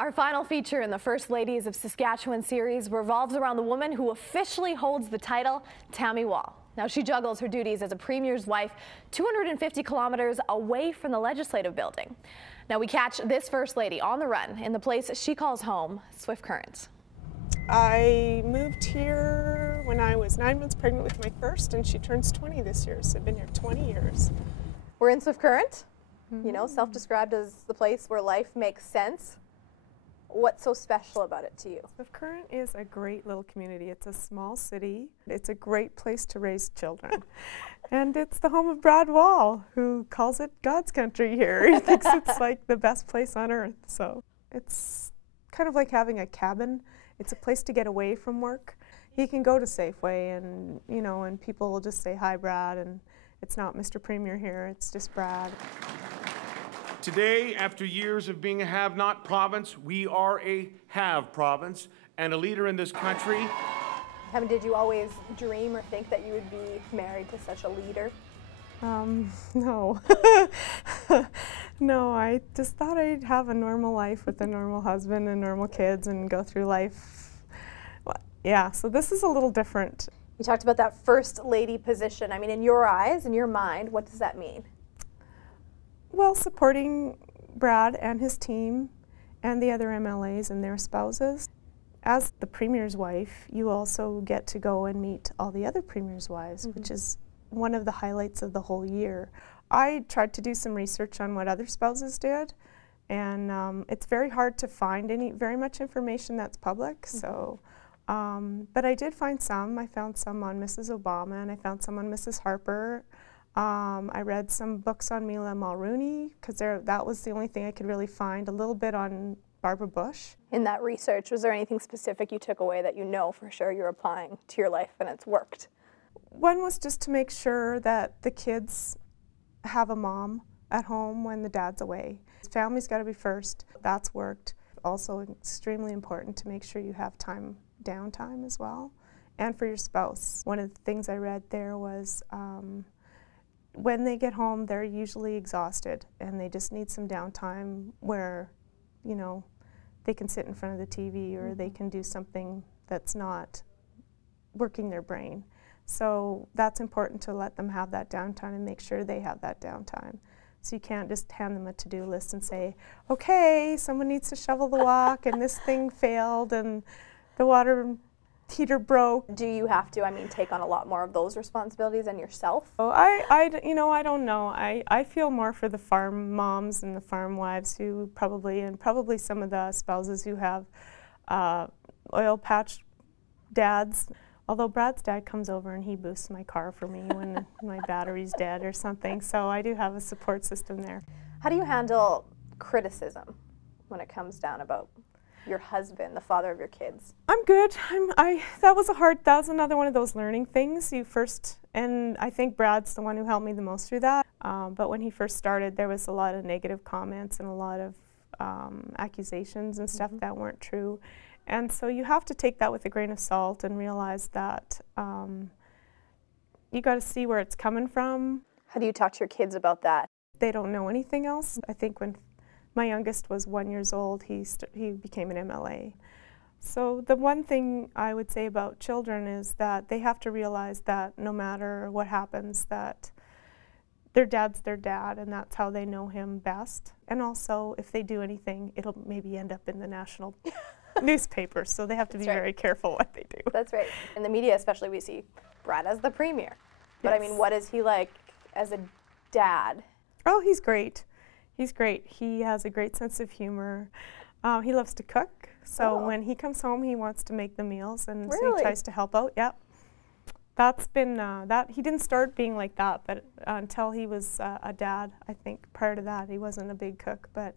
Our final feature in the First Ladies of Saskatchewan series revolves around the woman who officially holds the title, Tami. Now, she juggles her duties as a premier's wife 250 kilometers away from the legislative building. Now, we catch this First Lady on the run in the place she calls home, Swift Current. I moved here when I was 9 months pregnant with my first, and she turns 20 this year, so I've been here 20 years. We're in Swift Current, you know, self-described as the place where life makes sense. What's so special about it to you? Swift Current is a great little community. It's a small city. It's a great place to raise children. And it's the home of Brad Wall, who calls it God's country here. He thinks it's like the best place on earth. So it's kind of like having a cabin. It's a place to get away from work. He can go to Safeway and, you know, and people will just say, "Hi, Brad," and it's not Mr. Premier here, it's just Brad. Today, after years of being a have-not province, we are a have province and a leader in this country. I mean, did you always dream or think that you would be married to such a leader? No. No, I just thought I'd have a normal life with a normal husband and normal kids and go through life. Well, yeah, so this is a little different. You talked about that First Lady position. I mean, in your eyes, in your mind, what does that mean? Well, supporting Brad and his team and the other MLAs and their spouses. As the Premier's wife, you also get to go and meet all the other Premier's wives, which is one of the highlights of the whole year. I tried to do some research on what other spouses did, and it's very hard to find very much information that's public. So, but I did find some. I found some on Mrs. Obama, and I found some on Mrs. Harper. I read some books on Mila Mulrooney, because that was the only thing I could really find, a little bit on Barbara Bush. In that research, was there anything specific you took away that you know for sure you're applying to your life and it's worked? One was just to make sure that the kids have a mom at home when the dad's away. Family's got to be first. That's worked. Also extremely important to make sure you have downtime as well, and for your spouse. One of the things I read there was when they get home, they're usually exhausted and they just need some downtime where, you know, they can sit in front of the TV or they can do something that's not working their brain. So that's important to let them have that downtime and make sure they have that downtime. So you can't just hand them a to-do list and say, okay, someone needs to shovel the walk and this thing failed and the water heater broke. Do you have to, I mean, take on a lot more of those responsibilities than yourself? Oh, you know, I don't know. I feel more for the farm moms and the farm wives who probably some of the spouses who have oil patch dads. Although Brad's dad comes over and he boosts my car for me when my battery's dead or something, so I do have a support system there. How do you handle criticism when it comes down about your husband, the father of your kids? I'm good. That was another one of those learning things. And I think Brad's the one who helped me the most through that. But when he first started, there was a lot of negative comments and a lot of accusations and stuff that weren't true. And so you have to take that with a grain of salt and realize that you got to see where it's coming from. How do you talk to your kids about that? They don't know anything else. I think when my youngest was 1 year old, he became an MLA. So the one thing I would say about children is that they have to realize that no matter what happens, that their dad's their dad, and that's how they know him best. And also, if they do anything, it'll maybe end up in the national newspaper, so they have to be very careful what they do. That's right. In the media especially, we see Brad as the Premier. But I mean, what is he like as a dad? Oh, he's great. He's great. He has a great sense of humor. He loves to cook, so when he comes home, he wants to make the meals, and so he tries to help out. Yep. That's been, he didn't start being like that, but until he was a dad, I think. Prior to that, he wasn't a big cook, but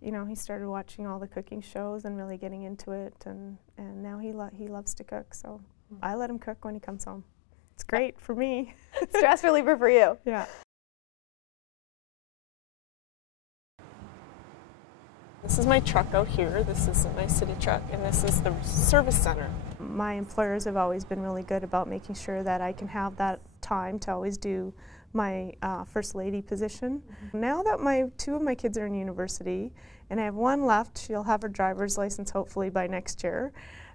you know, he started watching all the cooking shows and really getting into it, and now he loves to cook, so I let him cook when he comes home. It's great for me. Stress reliever for you. Yeah. This is my truck out here. This is my city truck, and this is the service center. My employers have always been really good about making sure that I can have that time to always do my First Lady position. Now that two of my kids are in university, and I have one left, she'll have her driver's license hopefully by next year,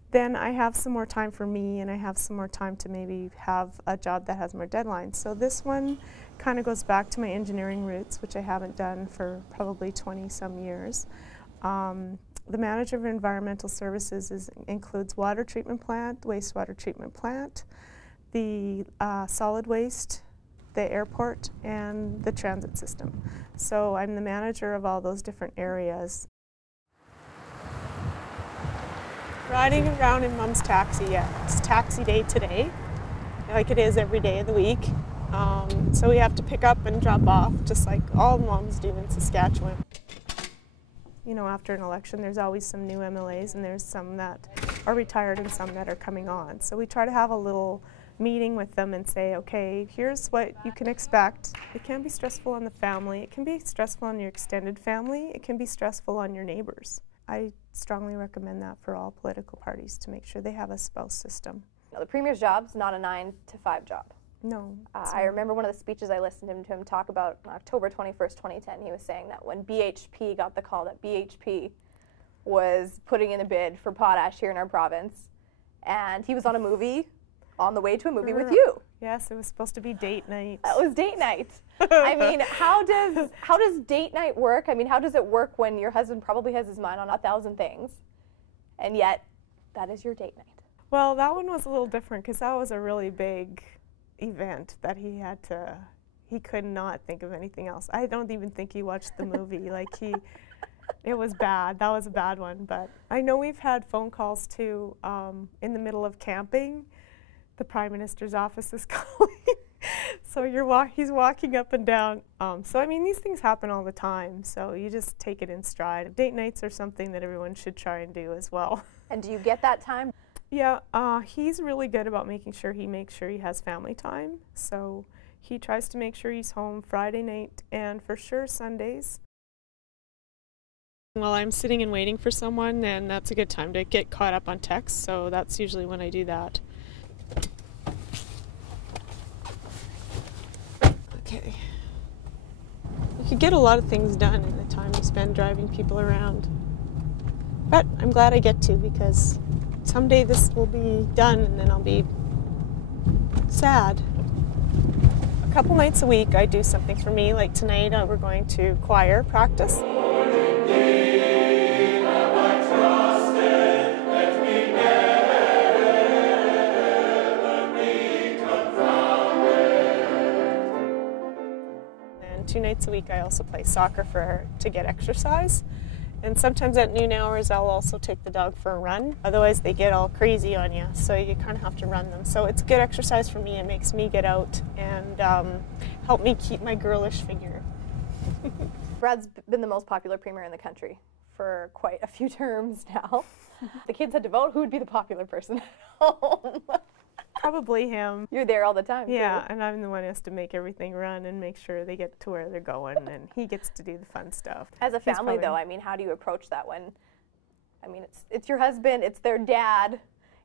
then I have some more time for me, and I have some more time to maybe have a job that has more deadlines. So this one kind of goes back to my engineering roots, which I haven't done for probably 20-some years. The manager of environmental services includes water treatment plant, wastewater treatment plant, the solid waste, the airport, and the transit system. So I'm the manager of all those different areas. Riding around in Mom's taxi, yeah. It's taxi day today, like it is every day of the week. So we have to pick up and drop off, just like all moms do in Saskatchewan. You know, after an election, there's always some new MLAs, and there's some that are retired and some that are coming on. So we try to have a little meeting with them and say, okay, here's what you can expect. It can be stressful on the family. It can be stressful on your extended family. It can be stressful on your neighbors. I strongly recommend that for all political parties, to make sure they have a spouse system. Now, the Premier's job's not a 9-to-5 job. No. I remember one of the speeches I listened to him talk about on October 21st, 2010. He was saying that when BHP got the call that BHP was putting in a bid for potash here in our province, and he was on the way to a movie with you. Yes, it was supposed to be date night. That was date night. I mean, how does date night work? I mean, how does it work when your husband probably has his mind on 1,000 things, and yet that is your date night? Well, that one was a little different because that was a really big event that he could not think of anything else. I don't even think he watched the movie. It was bad. That was a bad one. But I know we've had phone calls too in the middle of camping. The Prime Minister's office is calling. So he's walking up and down. So I mean, these things happen all the time. So you just take it in stride. Date nights are something that everyone should try and do as well. And do you get that time? Yeah, he's really good about making sure he has family time. So he tries to make sure he's home Friday night and for sure Sundays. While I'm sitting and waiting for someone, then that's a good time to get caught up on text. So that's usually when I do that. Okay. You could get a lot of things done in the time you spend driving people around. But I'm glad I get to, because someday this will be done and then I'll be sad. A couple nights a week I do something for me, like tonight we're going to choir practice. And 2 nights a week I also play soccer to get exercise. And sometimes at noon hours I'll also take the dog for a run. Otherwise they get all crazy on you, so you kind of have to run them. So it's good exercise for me. It makes me get out and help me keep my girlish figure. Brad's been the most popular Premier in the country for quite a few terms now. The kids had to vote who would be the popular person at home. Probably him. You're there all the time, yeah, too. And I'm the one who has to make everything run and make sure they get to where they're going, and he gets to do the fun stuff. As a family, though, I mean, how do you approach that when, I mean, it's your husband, it's their dad.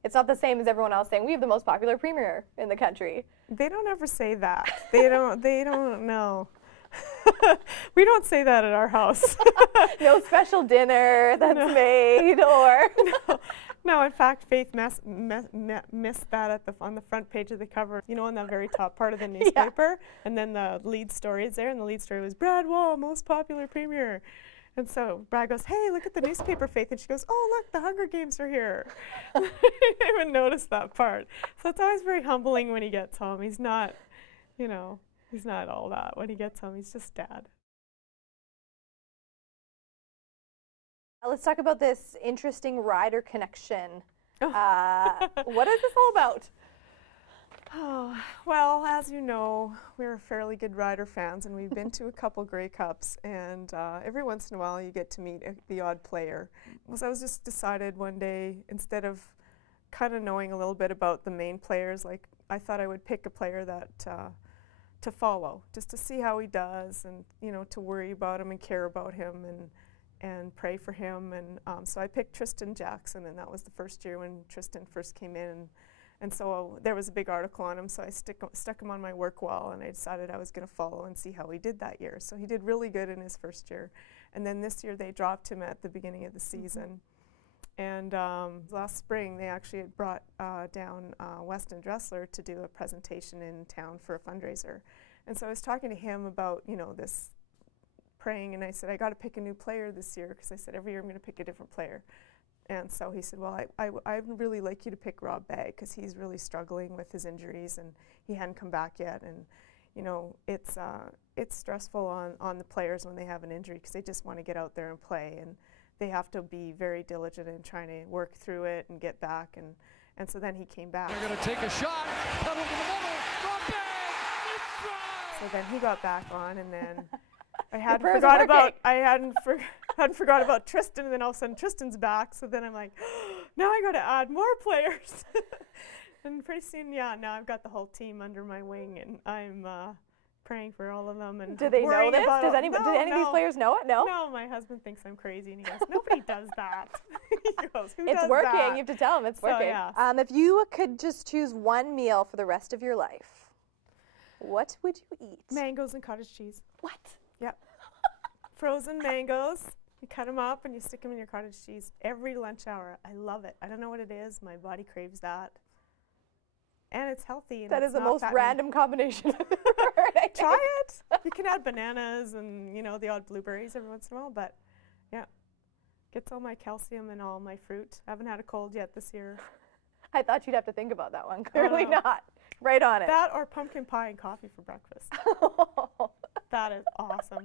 It's not the same as everyone else saying, we have the most popular Premier in the country. They don't ever say that. They don't know. We don't say that at our house. No special dinner that's made, or... No, in fact, Faith missed that on the front page of the cover, you know, on the very top part of the newspaper. Yeah. And then the lead story is there, and the lead story was Brad Wall, most popular Premier. And so Brad goes, hey, look at the newspaper, Faith. And she goes, oh, look, the Hunger Games are here. I didn't even notice that part. So it's always very humbling when he gets home. He's not, you know, he's not all that. When he gets home, he's just dad. Let's talk about this interesting rider connection. What is this all about? Oh, well, as you know, we're fairly good rider fans, and we've been to a couple Grey Cups, and every once in a while you get to meet the odd player. So I was just decided one day, instead of kind of knowing a little bit about the main players, like I thought I would pick a player that to follow, just to see how he does, and you know, to worry about him and care about him and pray for him. And so I picked Tristan Jackson, and that was the first year when Tristan first came in. And so there was a big article on him, so I stuck him on my work wall, and I decided I was going to follow and see how he did that year. So he did really good in his first year. And then this year they dropped him at the beginning of the season. And last spring they actually had brought down Weston Dressler to do a presentation in town for a fundraiser. And so I was talking to him about, you know, this praying, and I said, I got to pick a new player this year, because I said every year I'm going to pick a different player. And so he said, well, I'd really like you to pick Rob Bagg, because he's really struggling with his injuries and he hadn't come back yet. And you know, it's stressful on the players when they have an injury, because they just want to get out there and play, and they have to be very diligent in trying to work through it and get back. And so then he came back. They're going to take a shot, pedal to the middle, Rob Bagg, it's drive! So then he got back on, and then I hadn't forgot about Tristan, and then all of a sudden Tristan's back. So then I'm like, now I got to add more players. And pretty soon, yeah, now I've got the whole team under my wing, and I'm praying for all of them. And do they know this? Does any of these players know it? No? No, my husband thinks I'm crazy, and he goes, nobody does that. He goes, who it's does working. that? You have to tell him it's working. Yeah. If you could just choose one meal for the rest of your life, what would you eat? Mangoes and cottage cheese. What? Yep. Frozen mangoes. You cut them up and you stick them in your cottage cheese every lunch hour. I love it. I don't know what it is. My body craves that. And it's healthy. And that is the most random combination I've ever heard. Try it. You can add bananas and, you know, the odd blueberries every once in a while, but yeah. Gets all my calcium and all my fruit. I haven't had a cold yet this year. I thought you'd have to think about that one. Clearly not. Right on it. That or pumpkin pie and coffee for breakfast. That is awesome.